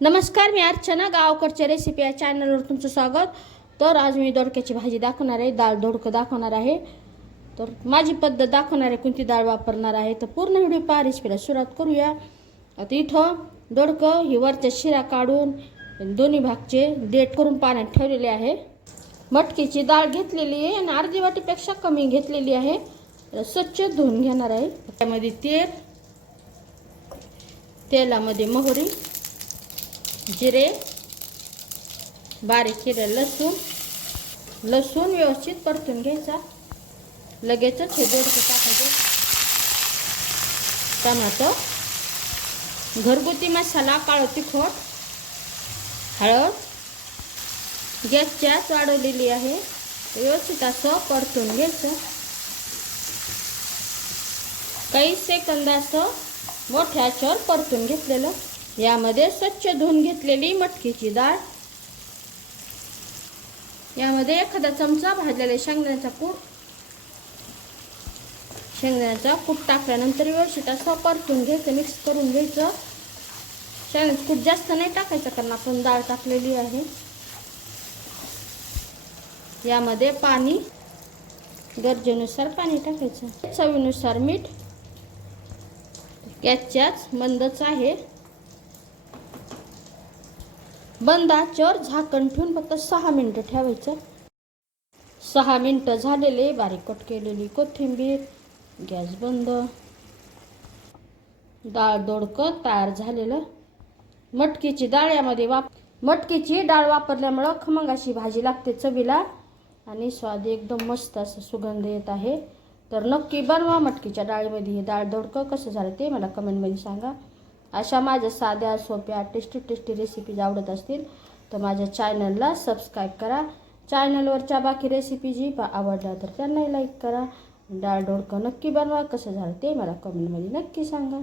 नमस्कार, मी अर्चना. गावकडच्या रेसिपी या चॅनलवर तुमचं स्वागत. तर आज मी दोडक्याची भाजी दाखवणार आहे, डाळ दोडकं दाखवणार आहे. तर माझी पद्धत दाखवणार आहे, कोणती डाळ वापरणार आहे. तर पूर्ण व्हिडिओ पहा. रेसिपीला सुरुवात करूया. आता इथं दोडकं ही वरच्या शिरा काढून दोन्ही भागचे देठ करून पाण्यात ठेवलेले आहे. मटकीची डाळ घेतलेली आहे आणि अर्धी वाटीपेक्षा कमी घेतलेली आहे. स्वच्छ धुवून घेणार आहे. त्यामध्ये तेलामध्ये मोहरी, जिरे, बारीक केलेलं लसूण व्यवस्थित परतून घ्यायचा. लगेचच हे दोडके टाकायचे. टमाटर, घरगुती मसाला, काळं तिखट, हळद गॅसची आच वाढवलेली आहे. व्यवस्थित असं परतून घ्यायचं. काही सेकंद असं मोठ्या आचेवर परतून घेतलेलं. यामध्ये स्वच्छ धुवून घेतलेली मटकीची डाळ, यामध्ये एखादा चमचा भाजलेला शेंगदाण्याचा कूट टाकल्यानंतर व्यवस्थित असं परतून घ्यायचं, मिक्स करून घ्यायचं. शेंगदाण्याचं कूट जास्त नाही टाकायचं कारण आपण डाळ टाकलेली आहे. यामध्ये पाणी, गरजेनुसार पाणी टाकायचं. चवीनुसार मीठ. गॅसची आच मंदच आहे. बंद आचेवर झाकण ठेवून फक्त 6 मिनिटं ठेवायचं. 6 मिनिटं झालेले. बारीक कट केलेली कोथिंबीर. गॅस बंद. डाळ दोडकं तयार झालेलं. मटकीची डाळ यामध्ये मटकीची डाळ वापरल्यामुळं खमंग अशी भाजी लागते चवीला आणि स्वाद एकदम मस्त असं सुगंध येत आहे. तर नक्की बनवा. मटकीच्या डाळीमध्ये हे डाळ दोडकं कसं झालं ते मला कमेंटमध्ये सांगा. अशा माझ्या साध्या सोप्या टेस्टी रेसिपीज आवडत असतील तर माझ्या चॅनलला सबस्क्राईब करा. चॅनलवरच्या बाकी रेसिपी जी आवडल्या तर त्यांनाही लाईक करा. डाळ दोडकं नक्की बनवा. कसं झालं ते मला कमेंटमध्ये नक्की सांगा.